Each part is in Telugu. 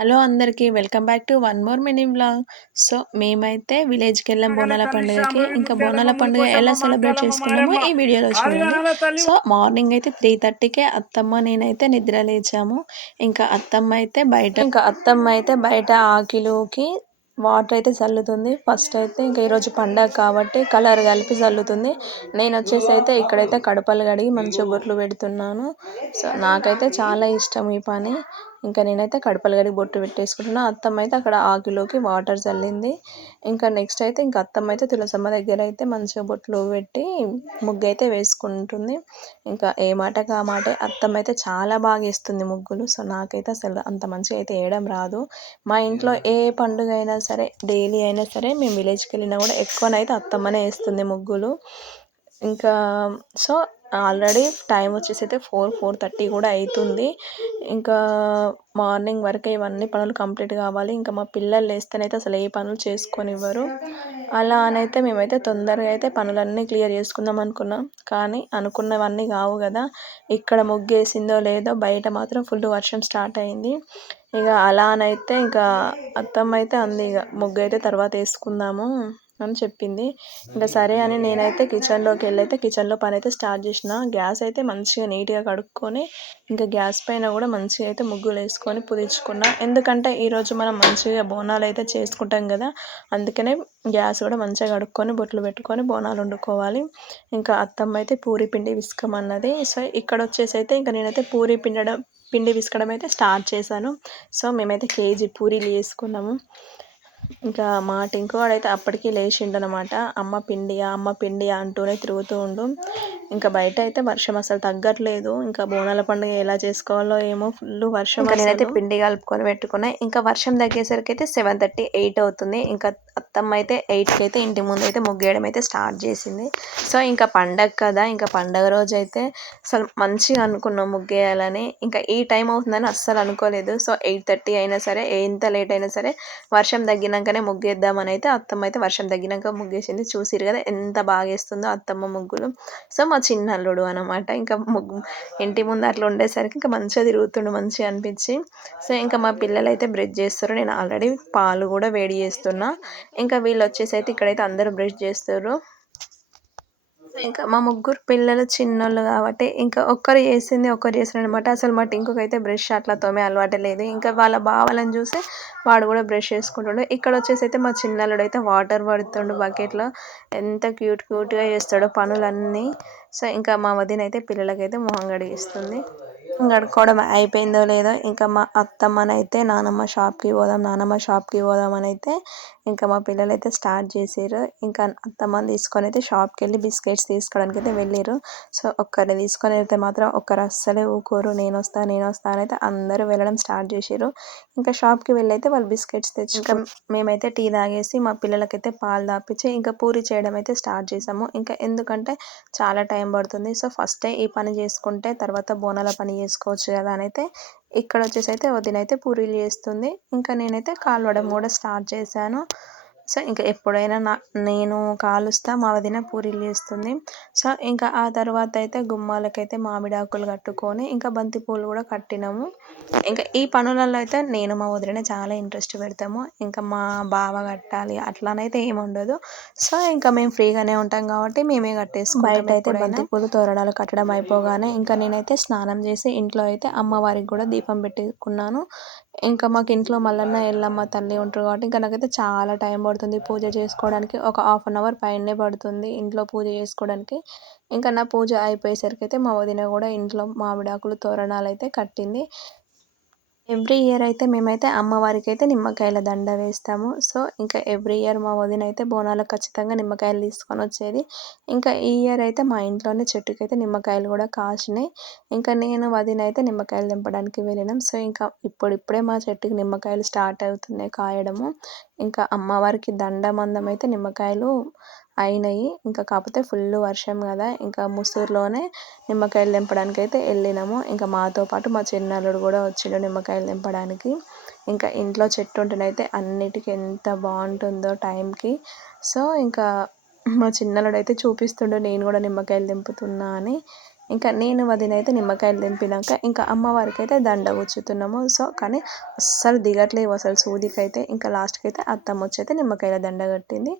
హలో అందరికీ welcome back to one more mini vlog. So మేమైతే విలేజ్కి వెళ్ళాం బోనాల పండుగకి. ఇంకా బోనాల పండుగ ఎలా సెలబ్రేట్ చేసుకున్నామో ఈ వీడియోలో చూడండి. సో మార్నింగ్ అయితే త్రీ థర్టీకే అత్తమ్మ నేనైతే నిద్ర లేచాము. ఇంకా అత్తమ్మ అయితే బయట ఇంకా అత్తమ్మ అయితే బయట ఆకిలోకి వాటర్ అయితే చల్లుతుంది. ఫస్ట్ అయితే ఇంకా ఈరోజు పండగ కాబట్టి కలర్ కలిపి చల్లుతుంది. నేను వచ్చేసి అయితే ఇక్కడైతే కడపలు కడిగి మంచిగా బొట్లు పెడుతున్నాను. సో నాకైతే చాలా ఇష్టం ఈ పని. ఇంకా నేనైతే కడపలు గడికి బొట్టు పెట్టేసుకుంటున్నా. అత్తమ్మ అయితే అక్కడ ఆకులోకి వాటర్ చల్లింది. ఇంకా నెక్స్ట్ అయితే ఇంకా అత్తమ్మ అయితే తులసమ్మ దగ్గర అయితే మంచిగా బొట్లు పెట్టి ముగ్గు అయితే వేసుకుంటుంది. ఇంకా ఏ మాటకి ఆ మాటే. అత్తమ్మ అయితే చాలా బాగా వేస్తుంది ముగ్గులు. సో నాకైతే అసలు అంత మంచిగా అయితే వేయడం రాదు. మా ఇంట్లో ఏ పండుగ అయినా సరే డైలీ అయినా సరే మేము విలేజ్కి వెళ్ళినా కూడా ఎక్కువనైతే అత్తమ్మనే వేస్తుంది ముగ్గులు. ఇంకా సో ఆల్రెడీ టైం వచ్చేసి అయితే ఫోర్ ఫోర్ థర్టీ కూడా అవుతుంది ఇంకా మార్నింగ్ వరకే ఇవన్నీ పనులు కంప్లీట్ కావాలి. ఇంకా మా పిల్లలు లేస్తేనైతే అసలు ఏ పనులు చేసుకొనివ్వరు. అలా అనైతే మేమైతే తొందరగా అయితే పనులన్నీ క్లియర్ చేసుకుందాం అనుకున్నాం. కానీ అనుకున్నవన్నీ కావు కదా. ఇక్కడ ముగ్గేసిందో లేదో బయట మాత్రం ఫుల్ వర్షం స్టార్ట్ అయింది. ఇక అలా అనైతే ఇంకా అత్తమ్మ అయితే అంది ఇక ముగ్గు అయితే తర్వాత వేసుకుందాము. అని చెప్పింది. ఇంకా సరే అని నేనైతే కిచెన్లోకి వెళ్ళైతే కిచెన్లో పని అయితే స్టార్ట్ చేసిన. గ్యాస్ అయితే మంచిగా నీట్గా కడుక్కొని ఇంకా గ్యాస్ పైన కూడా మంచిగా అయితే ముగ్గులు వేసుకొని పుదించుకున్నా. ఎందుకంటే ఈరోజు మనం మంచిగా బోనాలు అయితే చేసుకుంటాం కదా అందుకనే గ్యాస్ కూడా మంచిగా కడుక్కొని బొట్లు పెట్టుకొని బోనాలు వండుకోవాలి. ఇంకా అత్తమ్మ అయితే పూరి పిండి విసుకమన్నది సో ఇక్కడ వచ్చేసి అయితే ఇంకా నేనైతే పూరి పిండడం పిండి విసుకడం అయితే స్టార్ట్ చేశాను. సో మేమైతే కేజీ పూరీలు వేసుకున్నాము. ఇంకా మా టింకువాడైతే అప్పటికి లేచిండు అనమాట అమ్మ పిండియా అమ్మ పిండియా అంటూనే తిరుగుతూ ఉండు. ఇంకా బయట అయితే వర్షం అసలు తగ్గట్లేదు. ఇంకా బోనాల పండుగ ఎలా చేసుకోవాలో ఏమో ఫుల్ వర్షం నేనైతే పిండి కలుపుకొని పెట్టుకున్నా. ఇంకా వర్షం తగ్గేసరికి అయితే సెవెన్ థర్టీ ఎయిట్ అవుతుంది. ఇంకా అత్తమ్మ అయితే ఎయిట్కి అయితే ఇంటి ముందు అయితే ముగ్గేయడం అయితే స్టార్ట్ చేసింది. సో ఇంకా పండగ కదా ఇంకా పండగ రోజు అయితే అసలు మంచిగా అనుకున్నాం ముగ్గేయాలని. ఇంకా ఈ టైం అవుతుందని అస్సలు అనుకోలేదు. సో ఎయిట్ థర్టీ అయినా సరే ఎంత లేట్ అయినా సరే వర్షం తగ్గినాకనే ముగ్గేద్దామని అయితే అత్తమ్మ అయితే వర్షం తగ్గినాక ముగ్గేసింది. చూసిరు కదా ఎంత బాగా వేస్తుందో అత్తమ్మ ముగ్గులు. సో మా చిన్న అల్లుడు అనమాట. ఇంకా ముగ్గు ఇంటి ముందు అట్లా ఉండేసరికి ఇంకా మంచిగా తిరుగుతుండు మంచిగా అనిపించి. సో ఇంకా మా పిల్లలు అయితే బ్రెడ్ చేస్తారు. నేను ఆల్రెడీ పాలు కూడా వేడి చేస్తున్నా. ఇంకా వీళ్ళు వచ్చేసి అయితే ఇక్కడైతే అందరూ బ్రష్ చేస్తారు. ఇంకా మా ముగ్గురు పిల్లలు చిన్నోళ్ళు కాబట్టి ఇంకా ఒక్కరు చేసింది ఒక్కరు చేసిన అనమాట అసలు మా టింకుకి అయితే బ్రష్ అట్లా తోమే అలవాటు లేదు. ఇంకా వాళ్ళ బావలను చూసి వాడు కూడా బ్రష్ చేసుకుంటాడు. ఇక్కడ వచ్చేసి అయితే మా చిన్నల్లుడు అయితే వాటర్ పడుతుండు బకెట్లో. ఎంత క్యూట్ క్యూట్గా చేస్తాడో పనులన్నీ. సో ఇంకా మా వదిన అయితే పిల్లలకైతే మొహం కడిగిస్తుంది. కడుక్కోవడం అయిపోయిందో లేదో ఇంకా మా అత్తమ్మనైతే నానమ్మ షాప్కి పోదాం నానమ్మ షాప్కి పోదాం అని అయితే ఇంకా మా పిల్లలు అయితే స్టార్ట్ చేసారు ఇంకా అత్తమ్మని తీసుకొని అయితే షాప్కి వెళ్ళి బిస్కెట్స్ తీసుకోవడానికి అయితే వెళ్ళారు సో ఒక్కరిని తీసుకొని వెళ్తే మాత్రం ఒక్కరు అస్సలే ఊకోరు. నేను వస్తా నేను వస్తా అని అయితే అందరూ వెళ్ళడం స్టార్ట్ చేసారు ఇంకా షాప్కి వెళ్ళి అయితే వాళ్ళు బిస్కెట్స్ తెచ్చి ఇంకా మేమైతే టీ తాగేసి మా పిల్లలకైతే పాలు తాపించి ఇంకా పూరి చేయడం అయితే స్టార్ట్ చేసాము. ఇంకా ఎందుకంటే చాలా టైం పడుతుంది. సో ఫస్టే ఈ పని చేసుకుంటే తర్వాత బోనాల పని చేసుకోవచ్చు కదా అని అయితే ఇక్కడ వచ్చేసి అయితే వదిన అయితే పూరీలు చేస్తుంది. ఇంకా నేనైతే కాలవడం కూడా స్టార్ట్ చేశాను. సో ఇంకా ఎప్పుడైనా నా నేను కాలుస్తా మా వదిన పూరీలు చేస్తుంది. సో ఇంకా ఆ తర్వాత అయితే గుమ్మాలకైతే మామిడి ఆకులు కట్టుకొని ఇంకా బంతి పూలు కూడా కట్టినాము. ఇంకా ఈ పనులలో అయితే నేను మా వదిన చాలా ఇంట్రెస్ట్ పెడతాము. ఇంకా మా బావ కట్టాలి అట్లానైతే ఏమి ఉండదు. సో ఇంకా మేము ఫ్రీగానే ఉంటాం కాబట్టి మేమే కట్టేసుకుంటాం బయట అయితే బంతి పూలు తోరణాలు కట్టడం అయిపోగానే ఇంకా నేనైతే స్నానం చేసి ఇంట్లో అయితే అమ్మవారికి కూడా దీపం పెట్టుకున్నాను. ఇంకా మాకు ఇంట్లో మల్లన్న ఎల్లమ్మ తల్లి ఉంటారు కాబట్టి ఇంకా నాకైతే చాలా టైం పడుతుంది పూజ చేసుకోవడానికి. ఒక హాఫ్ అన్ అవర్ పైనే పడుతుంది ఇంట్లో పూజ చేసుకోవడానికి. ఇంకా నా పూజ అయిపోయేసరికి అయితే మా వదిన కూడా ఇంట్లో మామిడాకులు తోరణాలు అయితే కట్టింది. ఎవ్రీ ఇయర్ అయితే మేమైతే అమ్మవారికి అయితే నిమ్మకాయల దండ వేస్తాము. సో ఇంకా ఎవ్రీ ఇయర్ మా వదిన అయితే బోనాలకు ఖచ్చితంగా నిమ్మకాయలు తీసుకొని వచ్చేది. ఇంకా ఈ ఇయర్ అయితే మా ఇంట్లోనే చెట్టుకి అయితే నిమ్మకాయలు కూడా కాసినాయి. ఇంకా నేను వదిన అయితే నిమ్మకాయలు దింపడానికి వెళ్ళినాం. సో ఇంకా ఇప్పుడిప్పుడే మా చెట్టుకి నిమ్మకాయలు స్టార్ట్ అవుతున్నాయి కాయడము. ఇంకా అమ్మవారికి దండమందం అయితే నిమ్మకాయలు అయినాయి. ఇంకా కాకపోతే ఫుల్ వర్షం కదా. ఇంకా ముసూరులోనే నిమ్మకాయలు తెంపడానికి అయితే వెళ్ళినాము ఇంకా మాతో పాటు మా చిన్నల్లుడు కూడా వచ్చిండు నిమ్మకాయలు తెంపడానికి ఇంకా ఇంట్లో చెట్టు ఉంటేనైతే అన్నిటికీ ఎంత బాగుంటుందో టైంకి. సో ఇంకా మా చిన్నల్లుడు అయితే చూపిస్తుండే నేను కూడా నిమ్మకాయలు తెంపుతున్నా అని. ఇంకా నేను వదినైతే నిమ్మకాయలు దింపినాక ఇంకా అమ్మవారికి అయితే దండ గుచ్చుతున్నాము సో కానీ అస్సలు దిగట్లేవు అసలు సూదికైతే. ఇంకా లాస్ట్కి అయితే అత్తమ్మ వచ్చి అయితే నిమ్మకాయల దండ కట్టింది.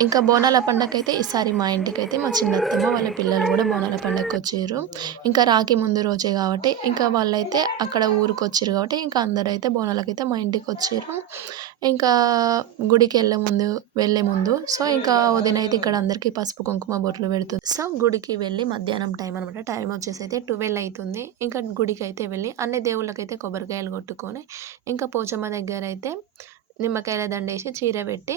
ఇంకా బోనాల పండగ అయితే ఈసారి మా ఇంటికి అయితే మా చిన్నత్తమ్మ వాళ్ళ పిల్లలు కూడా బోనాల పండగకి వచ్చారు ఇంకా రాఖీ ముందు రోజే కాబట్టి ఇంకా వాళ్ళైతే అక్కడ ఊరికి వచ్చారు కాబట్టి ఇంకా అందరూ అయితే బోనాలకైతే మా ఇంటికి వచ్చారు ఇంకా గుడికి వెళ్ళే ముందు వెళ్ళే ముందు సో ఇంకా ఉదయం అయితే ఇక్కడ అందరికీ పసుపు కుంకుమ బొట్లు పెడుతుంది. సో గుడికి వెళ్ళి మధ్యాహ్నం టైం అనమాట టైం వచ్చేసి అయితే ట్వెల్వ్ అవుతుంది ఇంకా గుడికి అయితే వెళ్ళి అన్ని దేవుళ్ళకైతే కొబ్బరికాయలు కొట్టుకొని ఇంకా పోచమ్మ దగ్గర అయితే నిమ్మకాయల దండేసి చీర పెట్టి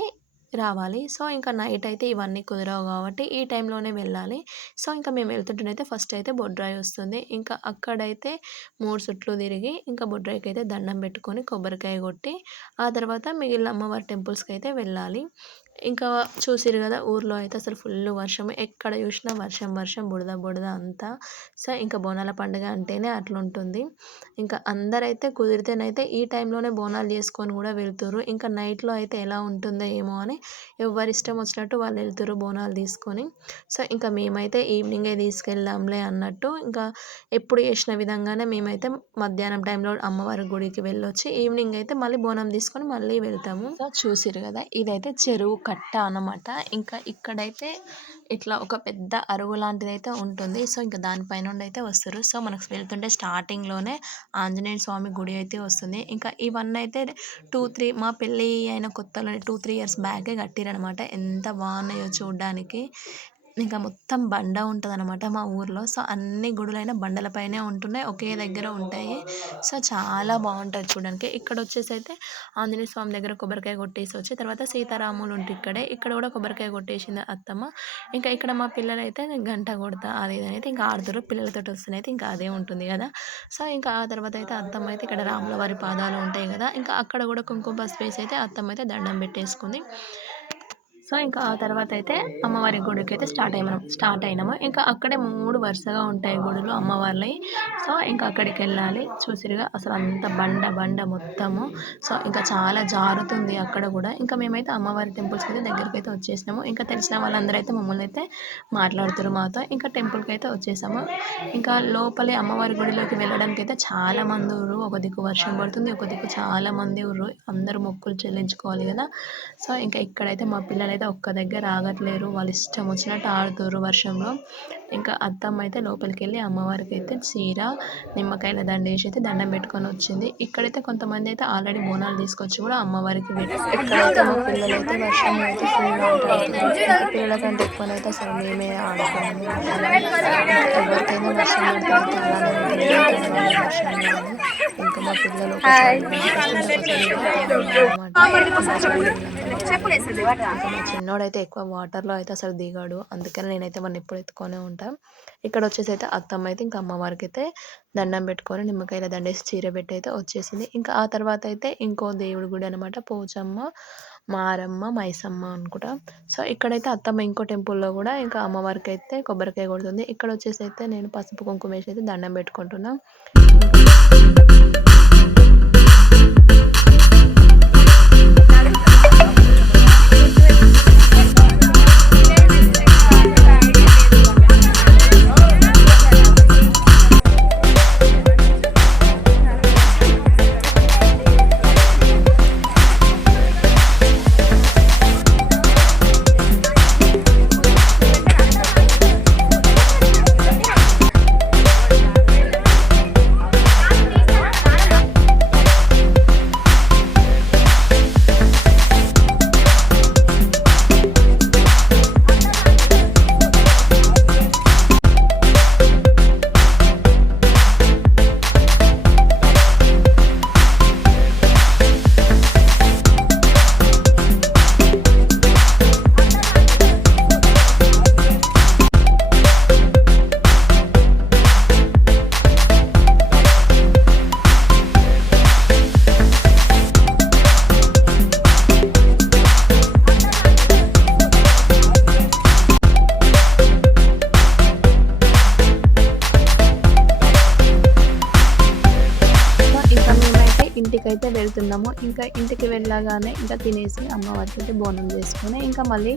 రావాలి. సో ఇంకా నైట్ అయితే ఇవన్నీ కుదరవు కాబట్టి ఈ టైంలోనే వెళ్ళాలి. సో ఇంకా మేము వెళ్తుంటేనైతే ఫస్ట్ అయితే బొడ్రాయి వస్తుంది. ఇంకా అక్కడైతే మూడు చుట్లు తిరిగి ఇంకా బొడ్రాయికి అయితే దండం పెట్టుకొని కొబ్బరికాయ కొట్టి ఆ తర్వాత మిగిలిన అమ్మవారి టెంపుల్స్కి అయితే వెళ్ళాలి. ఇంకా చూసిరు కదా ఊర్లో అయితే అసలు ఫుల్ వర్షం ఎక్కడ చూసినా వర్షం వర్షం బుడద బుడద అంతా. సో ఇంకా బోనాల పండుగ అంటేనే అట్లుంటుంది. ఇంకా అందరైతే కుదిరితేనైతే ఈ టైంలోనే బోనాలు చేసుకొని కూడా వెళ్తారు ఇంకా నైట్లో అయితే ఎలా ఉంటుందో ఏమో అని ఎవరి ఇష్టం వచ్చినట్టు వాళ్ళు వెళ్తారు బోనాలు తీసుకొని. సో ఇంకా మేమైతే ఈవినింగే తీసుకెళ్దాంలే అన్నట్టు. ఇంకా ఎప్పుడు చేసిన విధంగానే మేమైతే మధ్యాహ్నం టైంలో అమ్మవారి గుడికి వెళ్ళొచ్చి ఈవినింగ్ అయితే మళ్ళీ బోనం తీసుకొని మళ్ళీ వెళ్తాము. సో చూసిరు కదా ఇదైతే చెరువు కట్ట అనమాట ఇంకా ఇక్కడైతే ఇట్లా ఒక పెద్ద అరుగు లాంటిది అయితే ఉంటుంది. సో ఇంకా దానిపైన నుండి అయితే వస్తారు. సో మనకు వెళ్తుంటే స్టార్టింగ్లోనే ఆంజనేయ స్వామి గుడి అయితే వస్తుంది. ఇంకా ఇవన్నీ అయితే టూ త్రీ మా పెళ్ళి అయిన కొత్తలో టూ త్రీ ఇయర్స్ బ్యాకే కట్టిరనమాట ఎంత బాగున్నాయో చూడడానికి. ఇంకా మొత్తం బండ ఉంటుంది అనమాట మా ఊర్లో. సో అన్ని గుడులైన బండలపైనే ఉంటున్నాయి. ఒకే దగ్గర ఉంటాయి. సో చాలా బాగుంటుంది చూడడానికి. ఇక్కడ వచ్చేసి అయితే ఆంజనేయ స్వామి దగ్గర కొబ్బరికాయ కొట్టేసి వచ్చి తర్వాత సీతారాములు ఉంటే ఇక్కడే. ఇక్కడ కూడా కొబ్బరికాయ కొట్టేసింది అత్తమ్మ. ఇంకా ఇక్కడ మా పిల్లలు అయితే గంట కొడతా అది అయితే ఇంకా ఆడుతారు పిల్లలతో అయితే ఇంకా అదే ఉంటుంది కదా. సో ఇంకా ఆ తర్వాత అయితే అత్తమ్మ అయితే ఇక్కడ రాముల వారి పాదాలు ఉంటాయి కదా. ఇంకా అక్కడ కూడా కుంకుమ స్పేస్ అయితే అత్తమ్మ అయితే దండం పెట్టేసుకుంది. సో ఇంకా ఆ తర్వాత అయితే అమ్మవారి గుడికి అయితే స్టార్ట్ అయినాము స్టార్ట్ అయినాము. ఇంకా అక్కడే మూడు వరుసగా ఉంటాయి గుడులు అమ్మవార్లవి సో ఇంకా అక్కడికి వెళ్ళాలి. చూసిరుగా అసలు అంత బండ బండ మొత్తము. సో ఇంకా చాలా జారుతుంది అక్కడ కూడా. ఇంకా మేమైతే అమ్మవారి టెంపుల్స్కి అయితే దగ్గరికి అయితే వచ్చేసినాము. ఇంకా తెలిసిన వాళ్ళందరూ అయితే మమ్మల్ని అయితే మాట్లాడుతారు మాతో. ఇంకా టెంపుల్కి అయితే వచ్చేసాము. ఇంకా లోపలే అమ్మవారి గుడిలోకి వెళ్ళడానికి అయితే చాలా మంది ఊరు. ఒక దిక్కు వర్షం పడుతుంది ఒక దిక్కు చాలా మంది ఊరు. అందరూ మొక్కులు చెల్లించుకోవాలి కదా. సో ఇంకా ఇక్కడైతే మా పిల్లలు అయితే ఒక్క దగ్గర ఆగట్లేరు వాళ్ళు ఇష్టం వచ్చినట్టు ఆడుతారు వర్షంలో ఇంకా అత్తమ్మ అయితే లోపలికి వెళ్ళి అమ్మవారికి అయితే చీర నిమ్మకాయల దండ వేసి అయితే దండం పెట్టుకొని వచ్చింది. ఇక్కడైతే కొంతమంది అయితే ఆల్రెడీ బోనాలు తీసుకొచ్చి కూడా అమ్మవారికి ఇక్కడైతే మా పిల్లలు అయితే వర్షంలో అయితే ఫుల్ పిల్లల కంటే ఎక్కువనైతే అసలు మేమే ఆడుకున్నాము ఎవరికైనా వర్షం పడితే అలానే వర్షంలో ఇంకా మా పిల్లలు చిన్నోడైతే ఎక్కువ వాటర్లో అయితే అసలు దిగాడు. అందుకని నేనైతే మన ఎప్పుడు ఎత్తుకొనే ఉంటాను ఇక్కడ వచ్చేసి అయితే అత్తమ్మ అయితే ఇంకా అమ్మవారికి అయితే దండం పెట్టుకొని నిమ్మకాయల దండేసి చీర పెట్టి అయితే వచ్చేసింది. ఇంకా ఆ తర్వాత అయితే ఇంకో దేవుడి గుడి అనమాట పోచమ్మ మారమ్మ మైసమ్మ అనుకుంటా. సో ఇక్కడైతే అత్తమ్మ ఇంకో టెంపుల్లో కూడా ఇంకా అమ్మవారికి అయితే కొబ్బరికాయ కొడుతుంది. ఇక్కడ వచ్చేసి అయితే నేను పసుపు కుంకుమ వేసి అయితే దండం పెట్టుకుంటున్నాను ఇంటికైతే వెళ్తున్నాము. ఇంకా ఇంటికి వెళ్ళగానే ఇంకా తినేసి అమ్మవారికి అయితే బోనం చేసుకొని ఇంకా మళ్ళీ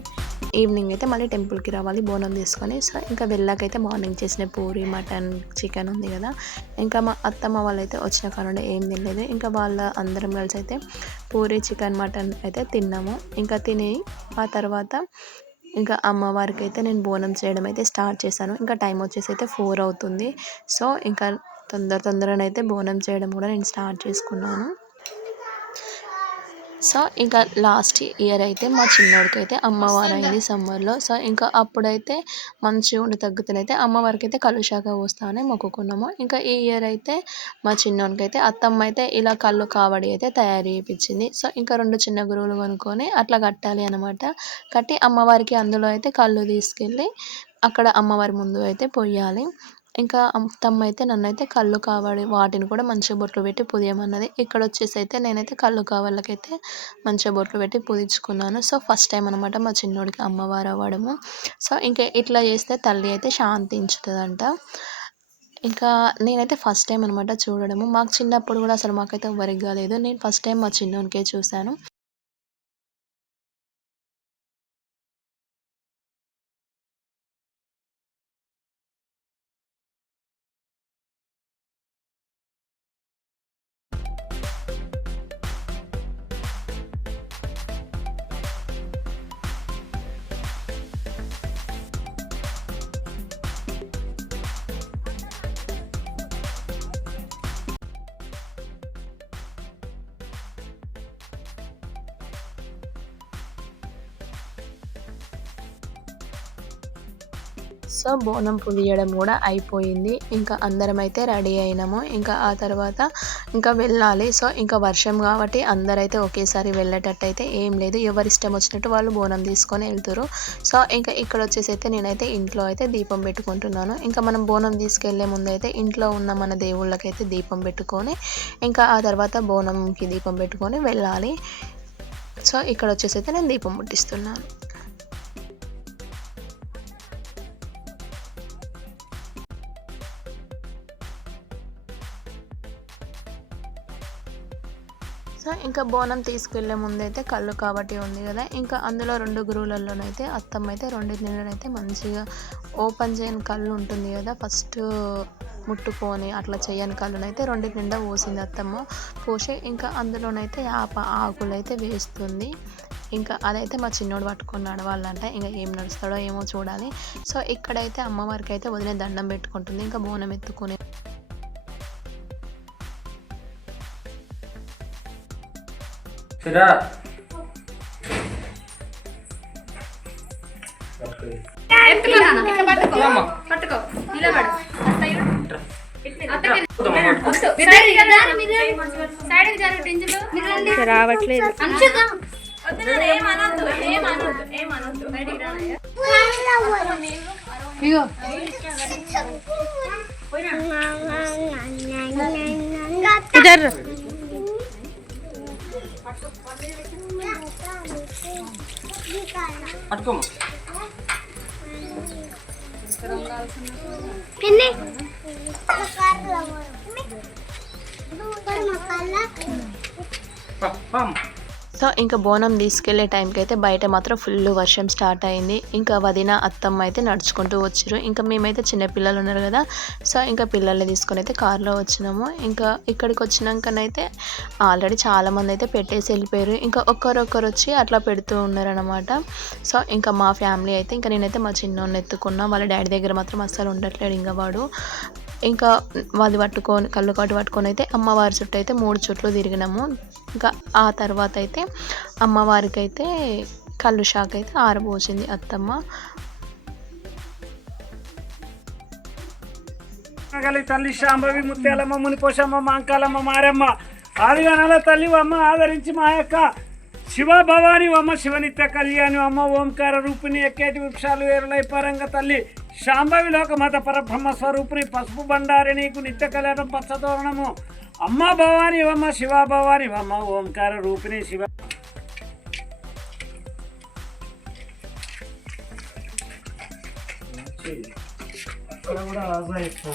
ఈవినింగ్ అయితే మళ్ళీ టెంపుల్కి రావాలి బోనం తీసుకొని సో ఇంకా వెళ్ళాకైతే మార్నింగ్ చేసిన పూరి మటన్ చికెన్ ఉంది కదా. ఇంకా మా అత్తమ్మ వాళ్ళు అయితే వచ్చిన కారణం ఏం తినలేదు. ఇంకా వాళ్ళ అందరం కలిసి అయితే పూరి చికెన్ మటన్ అయితే తిన్నాము. ఇంకా తిని ఆ తర్వాత ఇంకా అమ్మవారికి అయితే నేను బోనం చేయడం అయితే స్టార్ట్ చేశాను. ఇంకా టైం వచ్చేసి అయితే ఫోర్ అవుతుంది. సో ఇంకా తొందర తొందరనైతే బోనం చేయడం కూడా నేను స్టార్ట్ చేసుకున్నాను. సో ఇంకా లాస్ట్ ఇయర్ అయితే మా చిన్నోడికి అయితే అమ్మవారు అయింది సమ్మర్లో. సో ఇంకా అప్పుడైతే మంచిగా ఉండి తగ్గుతున్నైతే అమ్మవారికి అయితే కలుషాక పోస్తామని మొక్కుకున్నాము. ఇంకా ఈ ఇయర్ అయితే మా చిన్నోడికి అయితే అత్తమ్మ అయితే ఇలా కళ్ళు కావడి అయితే తయారు చేయించింది సో ఇంకా రెండు చిన్న గురువులు కొనుక్కొని అట్లా కట్టాలి అనమాట కట్టి అమ్మవారికి అందులో అయితే కళ్ళు తీసుకెళ్ళి అక్కడ అమ్మవారి ముందు అయితే పొయ్యాలి. ఇంకా అత్తమ్మ అయితే నన్నైతే కళ్ళు కావాలి వాటిని కూడా మంచిగా బొట్లు పెట్టి పుదియమన్నది. ఇక్కడ వచ్చేసి అయితే నేనైతే కళ్ళు కావాలకైతే మంచిగా బొట్లు పెట్టి పుదించుకున్నాను. సో ఫస్ట్ టైం అనమాట మా చిన్నోడికి అమ్మవారు అవ్వడము. సో ఇంకా ఇట్లా చేస్తే తల్లి అయితే శాంతించుతుందంట. ఇంకా నేనైతే ఫస్ట్ టైం అనమాట చూడడము. మాకు చిన్నప్పుడు కూడా అసలు మాకైతే ఎవరికి కాలేదు. నేను ఫస్ట్ టైం మా చిన్నోనికే చూశాను. సో బోనం పులియడం కూడా అయిపోయింది. ఇంకా అందరం అయితే రెడీ అయినాము. ఇంకా ఆ తర్వాత ఇంకా వెళ్ళాలి. సో ఇంకా వర్షం కాబట్టి అందరైతే ఒకేసారి వెళ్ళేటట్టు అయితే ఏం లేదు. ఎవరి ఇష్టం వచ్చినట్టు వాళ్ళు బోనం తీసుకొని వెళ్తారు. సో ఇంకా ఇక్కడ వచ్చేసి అయితే నేనైతే ఇంట్లో అయితే దీపం పెట్టుకుంటున్నాను. ఇంకా మనం బోనం తీసుకెళ్ళే ముందు అయితే ఇంట్లో ఉన్న మన దేవుళ్ళకైతే దీపం పెట్టుకొని ఇంకా ఆ తర్వాత బోనంకి దీపం పెట్టుకొని వెళ్ళాలి. సో ఇక్కడ వచ్చేసి అయితే నేను దీపం ముట్టిస్తున్నాను. ఇంకా బోనం తీసుకెళ్ళే ముందైతే కళ్ళు కాబట్టి ఉంది కదా. ఇంకా అందులో రెండు గురువులలోనైతే అత్తమ్మ అయితే రెండింటిలోనైతే మంచిగా ఓపెన్ చేయని కళ్ళు ఉంటుంది కదా. ఫస్ట్ ముట్టుకొని అట్లా చేయని కళ్ళునైతే రెండింటి నిండా పోసింది అత్తమ్మ. పోసి ఇంకా అందులోనైతే ఆప ఆకులైతే వేస్తుంది. ఇంకా అదైతే మా చిన్నోడు పట్టుకొని నడవాలంట ఇంకా ఏం నడుస్తాడో ఏమో చూడాలి. సో ఇక్కడైతే అమ్మవారికి అయితే వదిలే దండం పెట్టుకుంటుంది. ఇంకా బోనం ఎత్తుకునే పట్టుకో నిలబడు టింజులు రావట్లేదు ఇద్దరు పట్టుకోము పిన్ని పా, పామ్. సో ఇంకా బోనం తీసుకెళ్ళే టైంకి అయితే బయట మాత్రం ఫుల్ వర్షం స్టార్ట్ అయింది. ఇంకా వదిన అత్తమ్మ అయితే నడుచుకుంటూ వచ్చారు. ఇంకా మేమైతే చిన్న పిల్లలు ఉన్నారు కదా సో ఇంకా పిల్లల్ని తీసుకొని అయితే కార్లో వచ్చినాము. ఇంకా ఇక్కడికి వచ్చినాకనైతే ఆల్రెడీ చాలామంది అయితే పెట్టేసి వెళ్ళిపోయారు. ఇంకా ఒక్కరొక్కరు వచ్చి అట్లా పెడుతూ ఉన్నారనమాట సో ఇంకా మా ఫ్యామిలీ అయితే ఇంకా నేనైతే మా చిన్నోడిని ఎత్తుకున్నా. వాళ్ళ డాడీ దగ్గర మాత్రం అస్సలు ఉండట్లేడు ఇంకా వాడు. ఇంకా వాళ్ళు పట్టుకొని కళ్ళు కాటు పట్టుకొని అయితే అమ్మవారి చుట్టూ అయితే మూడు చుట్లు తిరిగినాము. ఇంకా ఆ తర్వాత అయితే అమ్మవారికి అయితే కళ్ళు షాక్ అయితే ఆరబోసింది అత్తమ్మ. గలి తల్లి శాంభవి ముత్యాలమ్మ మునిపోషమ్మ మాంకాలమ్మ మారమ్మ. ఆదిగానాల తల్లి అమ్మ ఆదరించి మా యొక్క శివ భవాని అమ్మ శివనిత్య కళ్యాణి అమ్మ ఓంకార రూపిణి ఎక్కేటి వృక్షాలు వేరులై పరంగ తల్లి. శాంభవి లోక మత పరబ్రహ్మ స్వరూపిణి పసుపు బండారి నీకు నిత్య కళ్యాణం పచ్చతోరణము అమ్మ భవాని అమ్మ శివ భవాని అమ్మ ఓంకార రూపిణి శివ. అక్కడ కూడా రాజా ఎక్కువ.